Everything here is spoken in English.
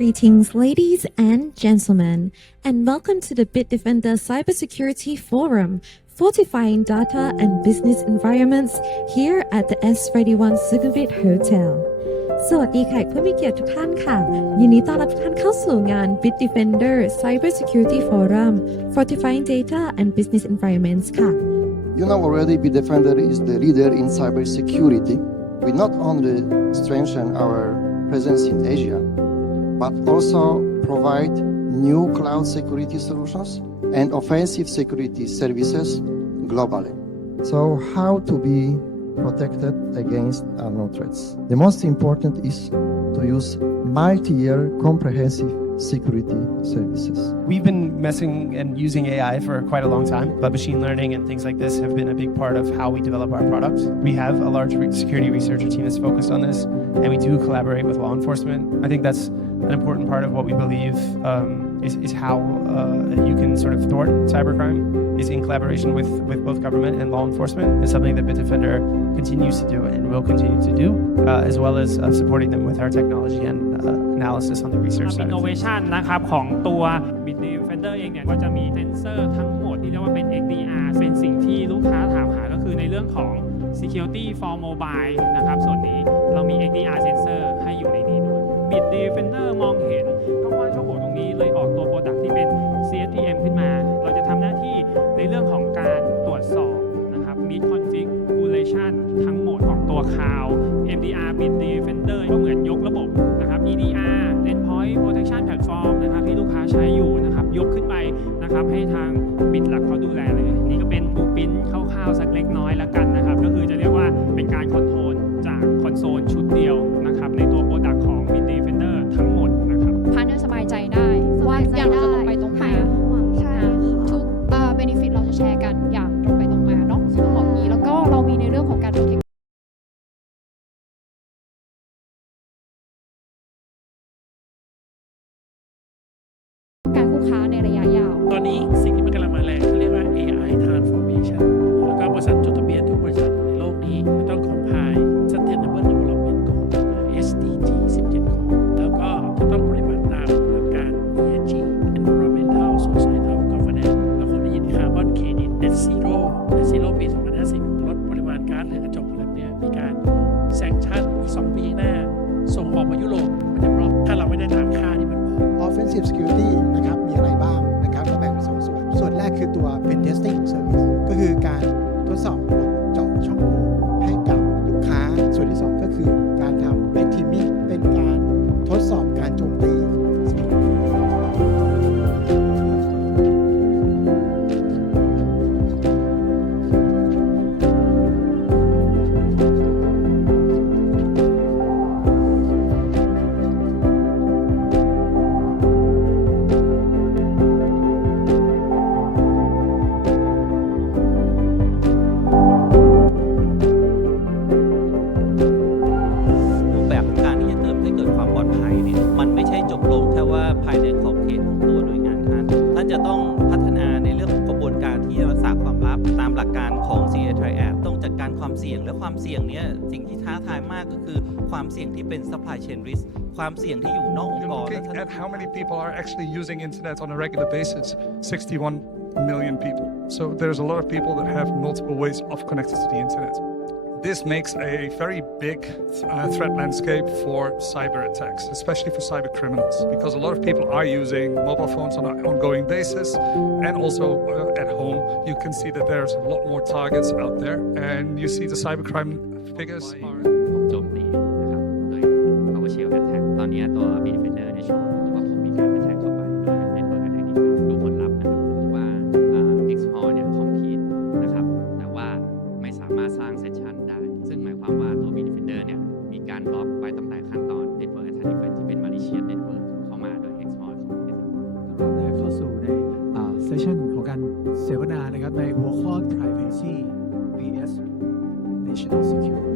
Greetings, ladies and gentlemen, and welcome to the Bitdefender Cybersecurity Forum, fortifying data and business environments here at the S31 Sukhumvit Hotel. สวัสดีแขกผู้มีเกียรติทุกท่านค่ะ ยินดีต้อนรับทุกท่านเข้าสู่งาน Bitdefender Cybersecurity Forum, fortifying data and business environments ค่ะ You know already Bitdefender is the leader in cybersecurity. We not only strengthen our presence in Asia, but also provide new cloud security solutions and offensive security services globally. So how to be protected against unknown threats? The most important is to use multi-year comprehensive security services. We've been messing and using AI for quite a long time, but machine learning and things like this have been a big part of how we develop our products. We have a large security researcher team that's focused on this, and we do collaborate with law enforcement. I think that's an important part of what we believe um, is, is how uh, you can sort of thwart cybercrime is in collaboration with, with both government and law enforcement. It's something that Bitdefender continues to do and will continue to do, uh, as well as uh, supporting them with our technology and uh, analysis on the research อิ side. น of โน things. เวชันนะครับของตัว Bit Defender เองเนี่ยก็จะมีเซนเซอร์ทั้งหมดที่เรียกว่าเป็น XDR เป็นสิ่งที่ลูกค้าถามหาก็คือในเรื่องของ Security for Mobile นะครับ ส่วนนี้เรามี XDR sensor ให้อยู่ในนี้ด้วย Bit Defender มองเห็นช่องว่างช่องโหว่ตรงนี้เลยออกตัวโปรดักที่เป็น CSPM ขึ้นมา เราจะทำหน้าที่ในเรื่องของการตรวจสอบนะครับ Mid Configuration ทั้งหมดของตัว Cloud MDR Bit Defender ก็เหมือนยกระบบนะครับ EDR Endpoint Protection Platform นะครับที่ลูกค้าใช้อยู่นะครับ ยกขึ้นไปนะครับให้ทาง บิดหลักเขาดูแลเลย นี่ก็เป็นบูปินคร่าวๆสักเล็กน้อยแล้วกันนะครับ ก็คือจะเรียกว่าเป็นการคอนโทรลจากคอนโซลชุดเดียวนะครับ ในตัวโปรดักของ Bit Defender ทั้งหมดนะครับพาร์ทเนอร์สบายใจได้ว่าทุกอย่างเราจะตรงไปตรงมาใช่ทุกเอ่อเบนฟิตเราจะแชร์กันอย่างตรงไปตรงมาเนาะต้องบอกอย่างนี้แล้วก็เรามีในเรื่องของการ protect การคู่ค้าในระยะยาวตอนนี้ ดปริมาณก๊ารเรือนกระจกแบบเนี้ยมีการแซงชั่นอีก2ปีข้างหน้า ส่งออกมายุโรปมันจะบล็อกถ้าเราไม่ได้ตามค่าที่มันบอก Offensive Security นะครับ มีอะไรบ้างนะครับเราแบ่งเป็นสองส่วน ส่วนแรกคือตัวเป็น ความเสี่ยง และความเสี่ยงเนี่ยสิ่งที่ท้าทายมากก็คือความเสี่ยงที่เป็น supply chain risk ความเสี่ยงที่อยู่นอกอง You're ค์กรและ looking ท่าน at how many people are actually using internet on a regular basis 61 million people. So there's a lot of people that have multiple ways of connecting to the internet. This makes a very big uh, threat landscape for cyber attacks, especially for cyber criminals, because a lot of people are using mobile phones on an ongoing basis. And also uh, at home, you can see that there's a lot more targets out there, and you see the cybercrime figures are. ในหัวข้อ privacy vs national security